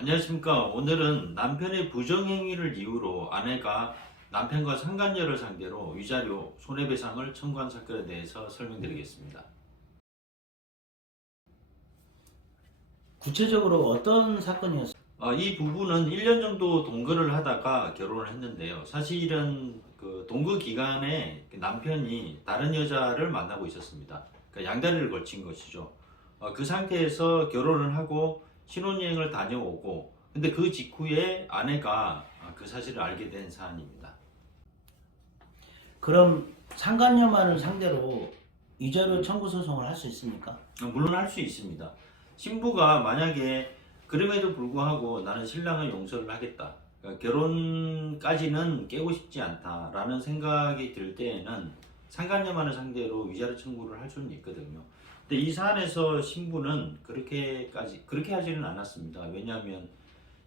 안녕하십니까. 오늘은 남편의 부정행위를 이유로 아내가 남편과 상간녀를 상대로 위자료, 손해배상을 청구한 사건에 대해서 설명드리겠습니다. 구체적으로 어떤 사건이었어요? 이 부부는 1년 정도 동거를 하다가 결혼을 했는데요. 사실은 그 동거 기간에 남편이 다른 여자를 만나고 있었습니다. 그러니까 양다리를 걸친 것이죠. 그 상태에서 결혼을 하고 신혼여행을 다녀오고, 근데 그 직후에 아내가 그 사실을 알게 된 사안입니다. 그럼 상간녀만을 상대로 위자료 청구 소송을 할 수 있습니까? 물론 할 수 있습니다. 신부가 만약에 그럼에도 불구하고 나는 신랑을 용서를 하겠다, 그러니까 결혼까지는 깨고 싶지 않다라는 생각이 들 때에는 상간녀만을 상대로 위자료 청구를 할 수는 있거든요. 근데 이 사안에서 신부는 그렇게 하지는 않았습니다. 왜냐하면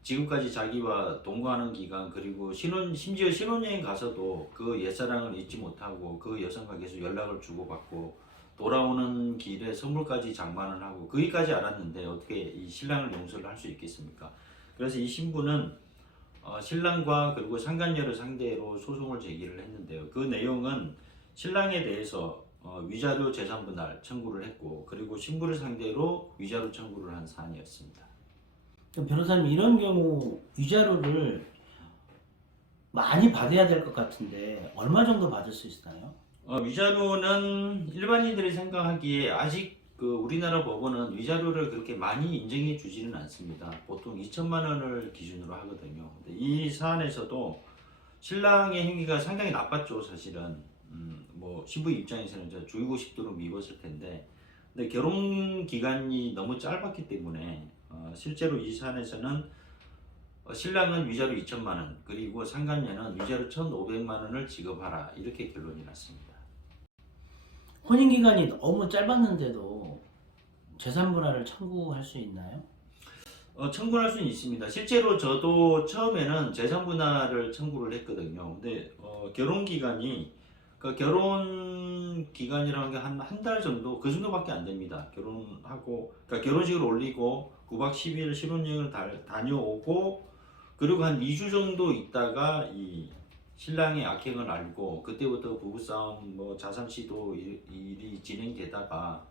지금까지 자기와 동거하는 기간, 그리고 심지어 신혼여행 가서도 그 옛사랑을 잊지 못하고 그 여성과 계속 연락을 주고받고 돌아오는 길에 선물까지 장만을 하고 거기까지 알았는데 어떻게 이 신랑을 용서를 할 수 있겠습니까? 그래서 이 신부는 신랑과 그리고 상간녀를 상대로 소송을 제기를 했는데요. 그 내용은 신랑에 대해서 위자료 재산분할 청구를 했고, 그리고 신부를 상대로 위자료 청구를 한 사안이었습니다. 그럼 변호사님, 이런 경우 위자료를 많이 받아야 될 것 같은데 얼마 정도 받을 수 있나요? 위자료는 일반인들이 생각하기에 아직 그 우리나라 법원은 위자료를 그렇게 많이 인정해 주지는 않습니다. 보통 2천만 원을 기준으로 하거든요. 근데 이 사안에서도 신랑의 행위가 상당히 나빴죠, 사실은. 뭐 신부 입장에서는 저 죽이고 싶도록 미웠을 텐데, 근데 결혼 기간이 너무 짧았기 때문에 실제로 이 사안에서는 신랑은 위자료 2천만 원, 그리고 상간녀는 위자료 1,500만 원을 지급하라, 이렇게 결론이 났습니다. 혼인기간이 너무 짧았는데도 재산분할을 청구할 수 있나요? 청구할 수는 있습니다. 실제로 저도 처음에는 재산분할을 청구를 했거든요. 근데 결혼 기간이, 그 결혼 기간이라는 게 한 달 정도, 그 정도밖에 안 됩니다. 결혼하고, 그러니까 결혼식을 올리고 9박 10일 신혼여행을 다녀오고, 그리고 한 2주 정도 있다가 이 신랑의 악행을 알고 그때부터 부부싸움, 뭐 자살 시도 일이 진행되다가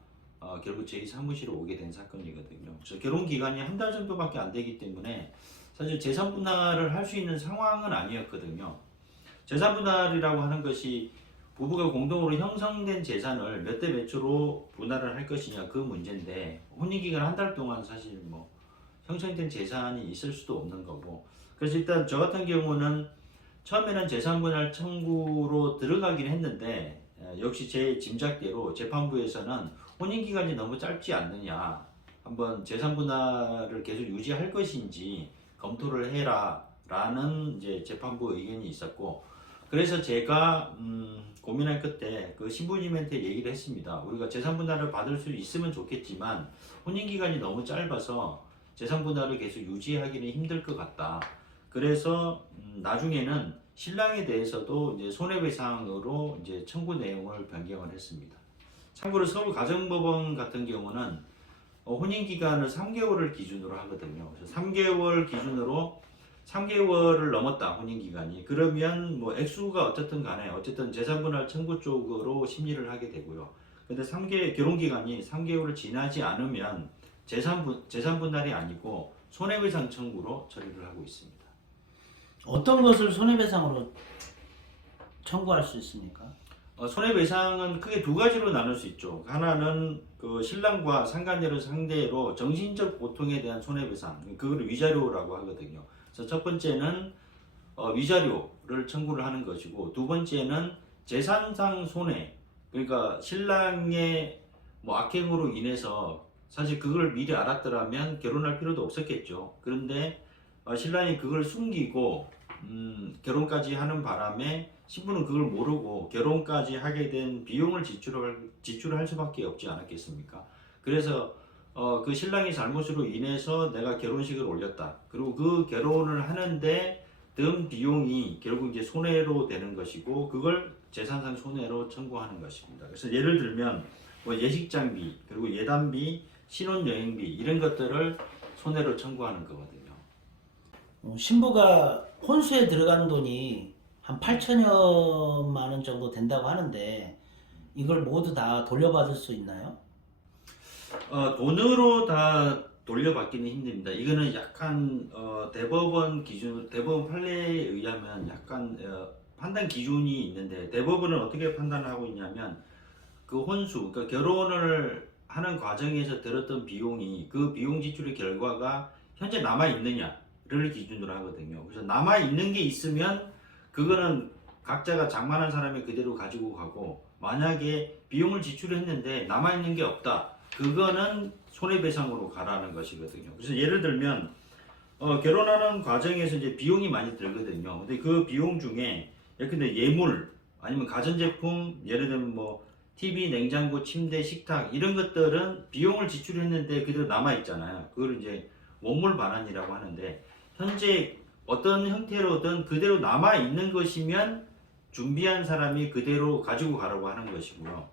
결국 저희 사무실에 오게 된 사건이거든요. 그래서 결혼 기간이 한 달 정도밖에 안 되기 때문에 사실 재산 분할을 할 수 있는 상황은 아니었거든요. 재산 분할이라고 하는 것이 부부가 공동으로 형성된 재산을 몇 대 몇으로 분할을 할 것이냐, 그 문제인데, 혼인 기간 한 달 동안 사실 뭐 형성된 재산이 있을 수도 없는 거고. 그래서 일단 저 같은 경우는 처음에는 재산분할 청구로 들어가긴 했는데, 역시 제 짐작대로 재판부에서는 혼인기간이 너무 짧지 않느냐, 한번 재산분할을 계속 유지할 것인지 검토를 해라 라는 이제 재판부 의견이 있었고, 그래서 제가 고민할 끝에 그 신부님한테 얘기를 했습니다. 우리가 재산분할을 받을 수 있으면 좋겠지만 혼인기간이 너무 짧아서 재산분할을 계속 유지하기는 힘들 것 같다. 그래서 나중에는 신랑에 대해서도 이제 손해배상으로 이제 청구 내용을 변경을 했습니다. 참고로 서울 가정법원 같은 경우는 혼인 기간을 3개월을 기준으로 하거든요. 그래서 3개월 기준으로 3개월을 넘었다, 혼인 기간이. 그러면 뭐 액수가 어쨌든 간에 어쨌든 재산분할 청구 쪽으로 심리를 하게 되고요. 근데 결혼 기간이 3개월을 지나지 않으면 재산분할이 아니고 손해배상 청구로 처리를 하고 있습니다. 어떤 것을 손해배상으로 청구할 수 있습니까? 손해배상은 크게 두 가지로 나눌 수 있죠. 하나는 그 신랑과 상간녀를 상대로 정신적 고통에 대한 손해배상, 그걸 위자료라고 하거든요. 그래서 첫 번째는 위자료를 청구를 하는 것이고, 두 번째는 재산상 손해, 그러니까 신랑의 뭐 악행으로 인해서 사실 그걸 미리 알았더라면 결혼할 필요도 없었겠죠. 그런데 신랑이 그걸 숨기고 결혼까지 하는 바람에 신부는 그걸 모르고 결혼까지 하게 된 비용을 지출할 수밖에 없지 않았겠습니까? 그래서 그 신랑의 잘못으로 인해서 내가 결혼식을 올렸다, 그리고 그 결혼을 하는데 든 비용이 결국 이제 손해로 되는 것이고, 그걸 재산상 손해로 청구하는 것입니다. 그래서 예를 들면 뭐 예식장비, 그리고 예단비, 신혼여행비, 이런 것들을 손해로 청구하는 거거든요. 신부가 혼수에 들어간 돈이 한 8천여만 원 정도 된다고 하는데 이걸 모두 다 돌려받을 수 있나요? 돈으로 다 돌려받기는 힘듭니다. 이거는 약간 대법원 기준, 대법원 판례에 의하면 약간 판단 기준이 있는데 대법원은 어떻게 판단하고 있냐면 그 혼수, 그러니까 결혼을 하는 과정에서 들었던 비용이 그 비용 지출의 결과가 현재 남아 있느냐를 기준으로 하거든요. 그래서 남아 있는 게 있으면 그거는 각자가 장만한 사람이 그대로 가지고 가고 만약에 비용을 지출했는데 남아 있는 게 없다. 그거는 손해배상으로 가라는 것이거든요. 그래서 예를 들면 결혼하는 과정에서 이제 비용이 많이 들거든요. 근데 그 비용 중에 예컨대 예물 아니면 가전제품 예를 들면 뭐 TV, 냉장고, 침대, 식탁 이런 것들은 비용을 지출했는데 그대로 남아 있잖아요. 그걸 이제 원물 반환이라고 하는데 현재 어떤 형태로든 그대로 남아 있는 것이면 준비한 사람이 그대로 가지고 가라고 하는 것이고요.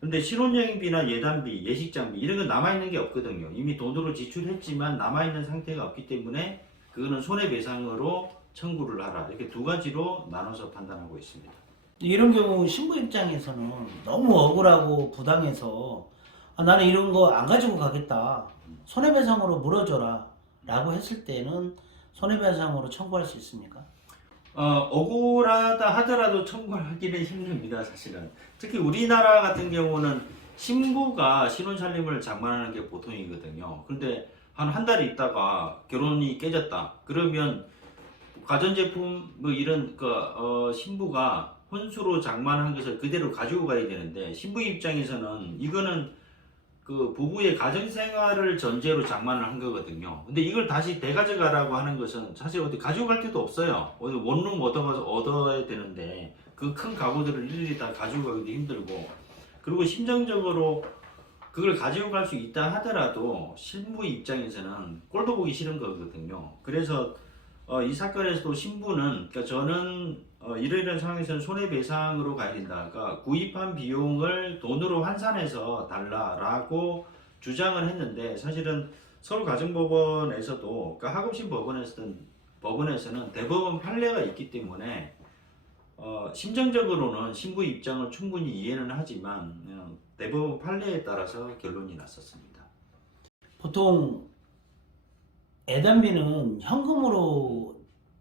근데 신혼여행비나 예단비, 예식장비 이런 건 남아있는 게 없거든요. 이미 돈으로 지출했지만 남아있는 상태가 없기 때문에 그거는 손해배상으로 청구를 하라. 이렇게 두 가지로 나눠서 판단하고 있습니다. 이런 경우 신부 입장에서는 너무 억울하고 부당해서 나는 이런 거 안 가지고 가겠다. 손해배상으로 물어줘라. 라고 했을 때는 손해배상으로 청구할 수 있습니까? 억울하다 하더라도 청구하기는 힘듭니다, 사실은. 특히 우리나라 같은 경우는 신부가 신혼살림을 장만하는 게 보통이거든요. 그런데 한 달 있다가 결혼이 깨졌다. 그러면 가전제품 뭐 이런 신부가 혼수로 장만한 것을 그대로 가지고 가야 되는데 신부 입장에서는 이거는 그 부부의 가정 생활을 전제로 장만을 한 거거든요. 근데 이걸 다시 되가져가라고 하는 것은 사실 어디 가지고 갈 데도 없어요. 어디 원룸 얻어가서 얻어야 되는데 그 큰 가구들을 일일이 다 가지고 가기도 힘들고 그리고 심정적으로 그걸 가지고 갈 수 있다 하더라도 신부 입장에서는 꼴도 보기 싫은 거거든요. 그래서 이 사건에서도 신부는 그러니까 저는 이러이러한 상황에서는 손해배상으로 가야 된다. 그러니까 구입한 비용을 돈으로 환산해서 달라라고 주장을 했는데 사실은 서울가정법원에서도 그러니까 하급심 법원에서는 대법원 판례가 있기 때문에 심정적으로는 신부 입장을 충분히 이해는 하지만 대법원 판례에 따라서 결론이 났었습니다. 보통 애단비는 현금으로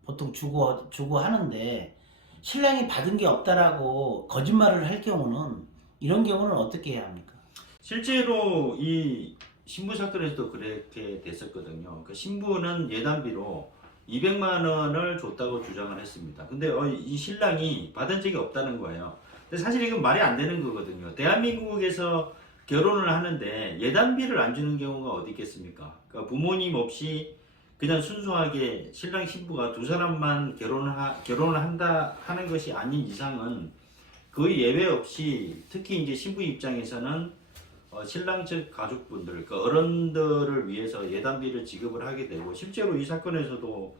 보통 주고 하는데 신랑이 받은 게 없다라고 거짓말을 할 경우는 이런 경우는 어떻게 해야 합니까? 실제로 이 신부 사건에서도 그렇게 됐었거든요. 그 신부는 예단비로 200만 원을 줬다고 주장을 했습니다. 근데 이 신랑이 받은 적이 없다는 거예요. 근데 사실 이건 말이 안 되는 거거든요. 대한민국에서 결혼을 하는데 예단비를 안 주는 경우가 어디 있겠습니까? 그러니까 부모님 없이 그냥 순수하게 신랑 신부가 두 사람만 결혼을 한다 하는 것이 아닌 이상은 거의 예외 없이 특히 이제 신부 입장에서는 신랑 측 가족분들, 그 어른들을 위해서 예단비를 지급을 하게 되고 실제로 이 사건에서도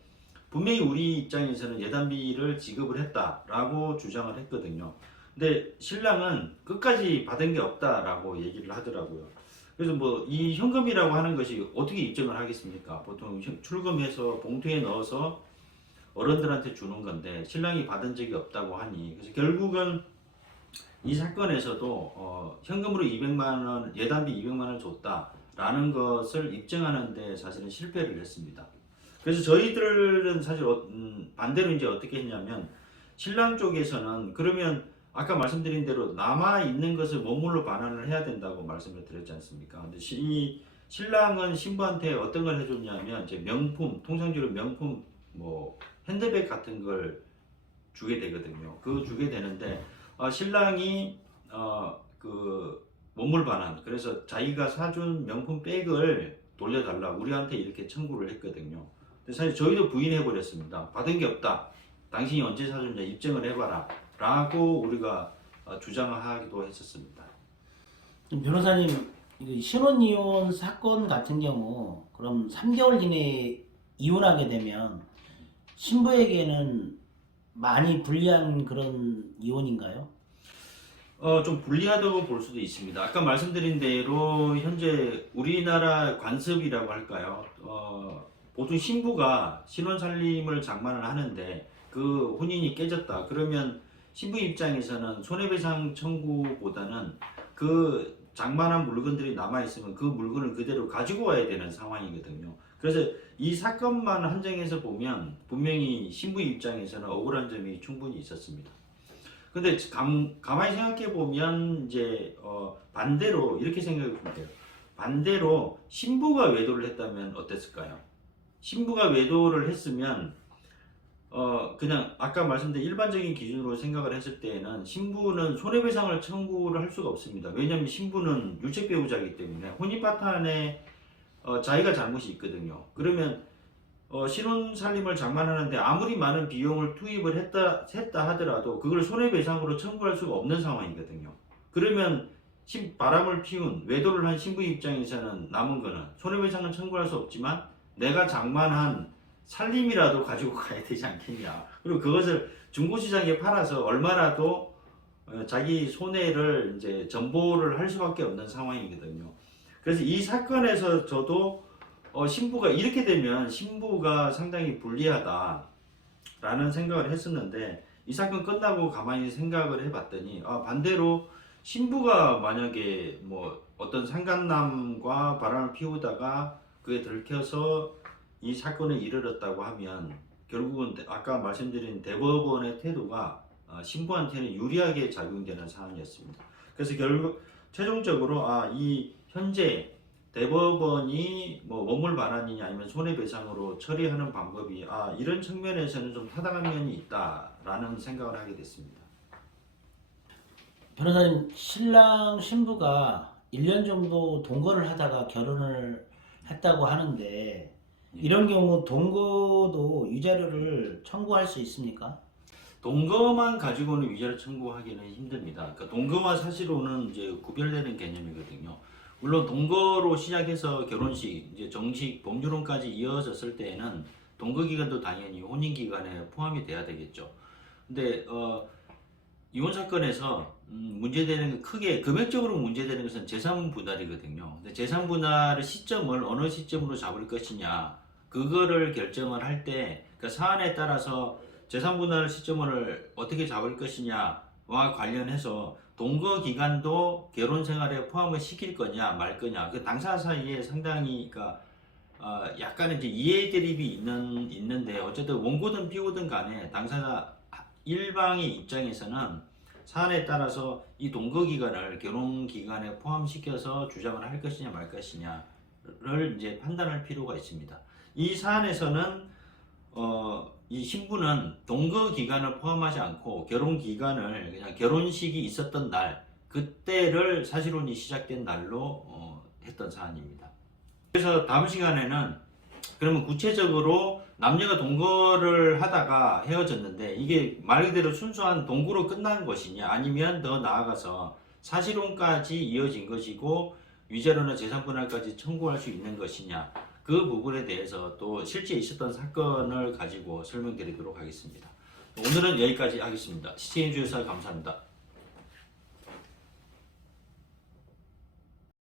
분명히 우리 입장에서는 예단비를 지급을 했다라고 주장을 했거든요. 근데 신랑은 끝까지 받은 게 없다라고 얘기를 하더라고요. 그래서 뭐 이 현금이라고 하는 것이 어떻게 입증을 하겠습니까? 보통 출금해서 봉투에 넣어서 어른들한테 주는 건데 신랑이 받은 적이 없다고 하니 그래서 결국은 이 사건에서도 현금으로 200만 원 예단비 200만 원을 줬다라는 것을 입증하는데 사실은 실패를 했습니다. 그래서 저희들은 사실 반대로 이제 어떻게 했냐면 신랑 쪽에서는 그러면 아까 말씀드린 대로 남아 있는 것을 원물로 반환을 해야 된다고 말씀을 드렸지 않습니까? 근데 이 신랑은 신부한테 어떤 걸 해줬냐면 이제 명품, 통상적으로 명품 뭐 핸드백 같은 걸 주게 되거든요. 그 주게 되는데 신랑이 그 원물 반환 그래서 자기가 사준 명품 백을 돌려달라 우리한테 이렇게 청구를 했거든요. 근데 사실 저희도 부인해 버렸습니다. 받은 게 없다. 당신이 언제 사줬냐 입증을 해봐라. 라고 우리가 주장하기도 했었습니다. 변호사님, 이 신혼이혼 사건 같은 경우 그럼 3개월 이내에 이혼하게 되면 신부에게는 많이 불리한 그런 이혼인가요? 좀 불리하다고 볼 수도 있습니다. 아까 말씀드린 대로 현재 우리나라 관습이라고 할까요? 보통 신부가 신혼살림을 장만을 하는데 그 혼인이 깨졌다. 그러면 신부 입장에서는 손해배상 청구보다는 그 장만한 물건들이 남아있으면 그 물건을 그대로 가지고 와야 되는 상황이거든요. 그래서 이 사건만 한정해서 보면 분명히 신부 입장에서는 억울한 점이 충분히 있었습니다. 근데 가만히 생각해 보면 이제 반대로 이렇게 생각해 보면 돼요. 반대로 신부가 외도를 했다면 어땠을까요? 신부가 외도를 했으면 그냥 아까 말씀드린 일반적인 기준으로 생각을 했을 때에는 신부는 손해배상을 청구를 할 수가 없습니다. 왜냐하면 신부는 유책 배우자이기 때문에 혼인 파탄에 자기가 잘못이 있거든요. 그러면 신혼살림을 장만하는데 아무리 많은 비용을 투입을 했다 하더라도 그걸 손해배상으로 청구할 수가 없는 상황이거든요. 그러면 바람을 피운 외도를 한 신부 입장에서는 남은 거는 손해배상은 청구할 수 없지만 내가 장만한 살림이라도 가지고 가야 되지 않겠냐. 그리고 그것을 중고시장에 팔아서 얼마라도 자기 손해를 이제 전보를 할 수밖에 없는 상황이거든요. 그래서 이 사건에서 저도 신부가 이렇게 되면 신부가 상당히 불리하다라는 생각을 했었는데 이 사건 끝나고 가만히 생각을 해봤더니 반대로 신부가 만약에 뭐 어떤 상간남과 바람을 피우다가 그게 들켜서 이 사건에 이르렀다고 하면 결국은 아까 말씀드린 대법원의 태도가 신부한테는 유리하게 작용되는 상황이었습니다. 그래서 결국 최종적으로 이 현재 대법원이 뭐 원물 반환이냐 아니면 손해배상으로 처리하는 방법이 이런 측면에서는 좀 타당한 면이 있다라는 생각을 하게 됐습니다. 변호사님, 신랑 신부가 1년 정도 동거를 하다가 결혼을 했다고 하는데 이런 경우 동거도 위자료를 청구할 수 있습니까? 동거만 가지고는 위자료 청구하기는 힘듭니다. 그러니까 동거와 사실혼은 이제 구별되는 개념이거든요. 물론 동거로 시작해서 결혼식, 이제 정식, 법률혼까지 이어졌을 때에는 동거 기간도 당연히 혼인 기간에 포함이 돼야 되겠죠. 근데 이혼 사건에서 문제되는 크게 금액적으로 문제되는 것은 재산 분할이거든요. 근데 재산 분할의 시점을 어느 시점으로 잡을 것이냐 그거를 결정을 할 때 그 사안에 따라서 재산 분할 시점을 어떻게 잡을 것이냐와 관련해서 동거 기간도 결혼 생활에 포함을 시킬 거냐 말 거냐 그 당사 사이에 상당히 약간의 이제 이해 대립이 있는데 어쨌든 원고든 피고든 간에 당사자 일방의 입장에서는 사안에 따라서 이 동거 기간을 결혼 기간에 포함시켜서 주장을 할 것이냐 말 것이냐를 이제 판단할 필요가 있습니다. 이 사안에서는 이 신부는 동거 기간을 포함하지 않고 결혼 기간을 그냥 결혼식이 있었던 날 그때를 사실혼이 시작된 날로 했던 사안입니다. 그래서 다음 시간에는 그러면 구체적으로 남녀가 동거를 하다가 헤어졌는데 이게 말 그대로 순수한 동거로 끝난 것이냐 아니면 더 나아가서 사실혼까지 이어진 것이고 위자료나 재산분할까지 청구할 수 있는 것이냐 그 부분에 대해서 또 실제 있었던 사건을 가지고 설명드리도록 하겠습니다. 오늘은 여기까지 하겠습니다. 시청해 주셔서 감사합니다.